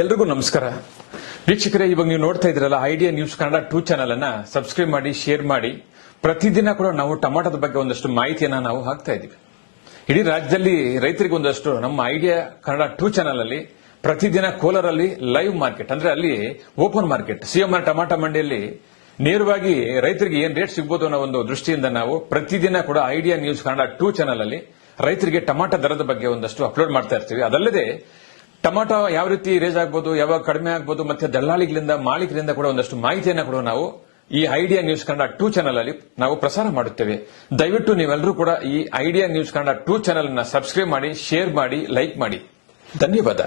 ಎಲ್ರಿಗೂ ನಮಸ್ಕಾರ ವೀಕ್ಷಕರೇ. ಇವಾಗ ನೀವು ನೋಡ್ತಾ ಇದ್ರಲ್ಲ ಐಡಿಯಾ ನ್ಯೂಸ್ ಕನ್ನಡ 2 ಚಾನೆಲ್ ಅನ್ನ ಸಬ್ಸ್ಕ್ರೈಬ್ ಮಾಡಿ, ಶೇರ್ ಮಾಡಿ. ಪ್ರತಿದಿನ ಕೂಡ ನಾವು ಟೊಮಾಟೋದ ಬಗ್ಗೆ ಒಂದಷ್ಟು ಮಾಹಿತಿಯನ್ನ ನಾವು ಹಾಕ್ತಾ ಇದೀವಿ. ಇಡೀ ರಾಜ್ಯದಲ್ಲಿ ರೈತರಿಗೆ ಒಂದಷ್ಟು ನಮ್ಮ ಐಡಿಯಾ ಕನ್ನಡ 2 ಚಾನೆಲ್ ಅಲ್ಲಿ ಪ್ರತಿದಿನ ಕೋಲಾರಲ್ಲಿ ಲೈವ್ ಮಾರ್ಕೆಟ್ ಅಂದ್ರೆ ಅಲ್ಲಿ ಓಪನ್ ಮಾರ್ಕೆಟ್ ಸಿಎಂಆರ್ ಟೊಮಾಟೋ ಮಂಡಿಯಲ್ಲಿ ನೇರವಾಗಿ ರೈತರಿಗೆ ಏನ್ ರೇಟ್ ಸಿಗಬಹುದು ಅನ್ನೋ ಒಂದು ದೃಷ್ಟಿಯಿಂದ ನಾವು ಪ್ರತಿದಿನ ಕೂಡ ಐಡಿಯಾ ನ್ಯೂಸ್ ಕನ್ನಡ 2 ಚಾನೆಲ್ ಅಲ್ಲಿ ರೈತರಿಗೆ ಟೊಮಾಟೋ ದರದ ಬಗ್ಗೆ ಒಂದಷ್ಟು ಅಪ್ಲೋಡ್ ಮಾಡ್ತಾ ಇರ್ತೀವಿ. ಅದಲ್ಲದೆ ಟೊಮಾಟೋ ಯಾವ ರೀತಿ ರೇಜ್ ಆಗ್ಬೋದು, ಯಾವಾಗ ಕಡಿಮೆ ಆಗ್ಬೋದು, ಮತ್ತೆ ದಲ್ಲಾಳಿಗಳಿಂದ ಮಾಲೀಕರಿಂದ ಕೂಡ ಒಂದಷ್ಟು ಮಾಹಿತಿಯನ್ನು ಕೂಡ ನಾವು ಈ ಐಡಿಯಾ ನ್ಯೂಸ್ ಕನ್ನಡ 2 ಚಾನೆಲ್ ಅಲ್ಲಿ ನಾವು ಪ್ರಸಾರ ಮಾಡುತ್ತೇವೆ. ದಯವಿಟ್ಟು ನೀವೆಲ್ಲರೂ ಕೂಡ ಈ ಐಡಿಯಾ ನ್ಯೂಸ್ ಕನ್ನಡ 2 ಚಾನೆಲ್ ಅನ್ನ ಸಬ್ಸ್ಕ್ರೈಬ್ ಮಾಡಿ, ಶೇರ್ ಮಾಡಿ, ಲೈಕ್ ಮಾಡಿ. ಧನ್ಯವಾದ.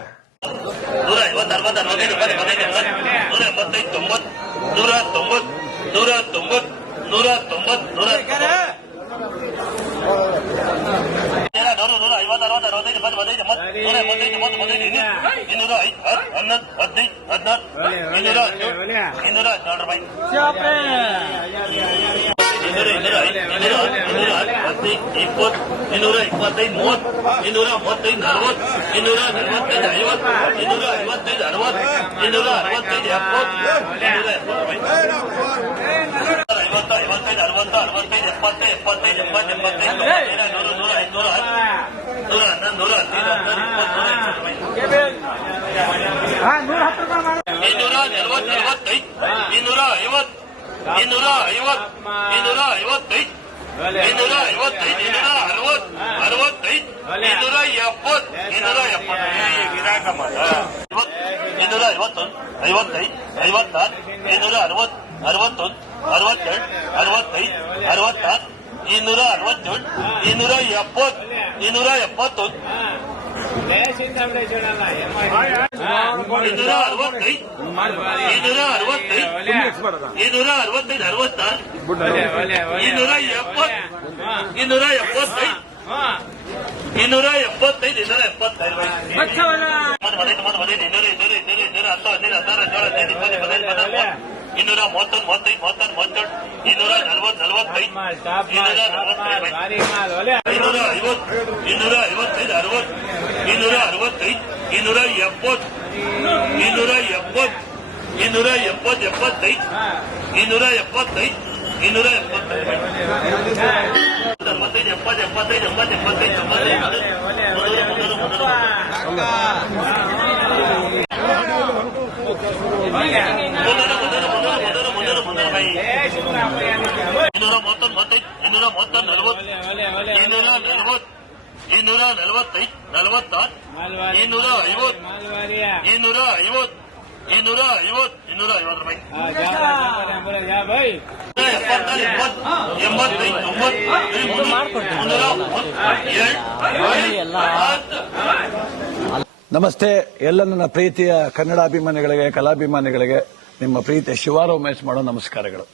ನಮಸ್ತೆ. ಎಲ್ಲ ನನ್ನ ಪ್ರೀತಿಯ ಕನ್ನಡಾಭಿಮಾನಿಗಳಿಗೆ, ಕಲಾಭಿಮಾನಿಗಳಿಗೆ ನಿಮ್ಮ ಪ್ರೀತಿಯ ಶಿವಾರ ಉಮೇಶ್ ಮಾಡೋ ನಮಸ್ಕಾರಗಳು.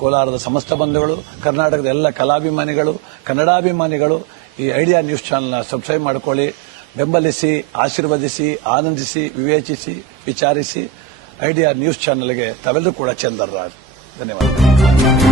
ಕೋಲಾರದ ಸಮಸ್ತ ಬಂಧುಗಳು, ಕರ್ನಾಟಕದ ಎಲ್ಲ ಕಲಾಭಿಮಾನಿಗಳು, ಕನ್ನಡಾಭಿಮಾನಿಗಳು ಈ ಐಡಿಯಾ ನ್ಯೂಸ್ ಚಾನೆಲ್ನ ಸಬ್ಸ್ಕ್ರೈಬ್ ಮಾಡಿಕೊಳ್ಳಿ, ಬೆಂಬಲಿಸಿ, ಆಶೀರ್ವದಿಸಿ, ಆನಂದಿಸಿ, ವಿವೇಚಿಸಿ, ವಿಚಾರಿಸಿ. ಐಡಿಯಾ ನ್ಯೂಸ್ ಚಾನೆಲ್ಗೆ ತಾವೆಲ್ಲರೂ ಕೂಡ ಚಂದರ್ರಾಜ್. ಧನ್ಯವಾದ.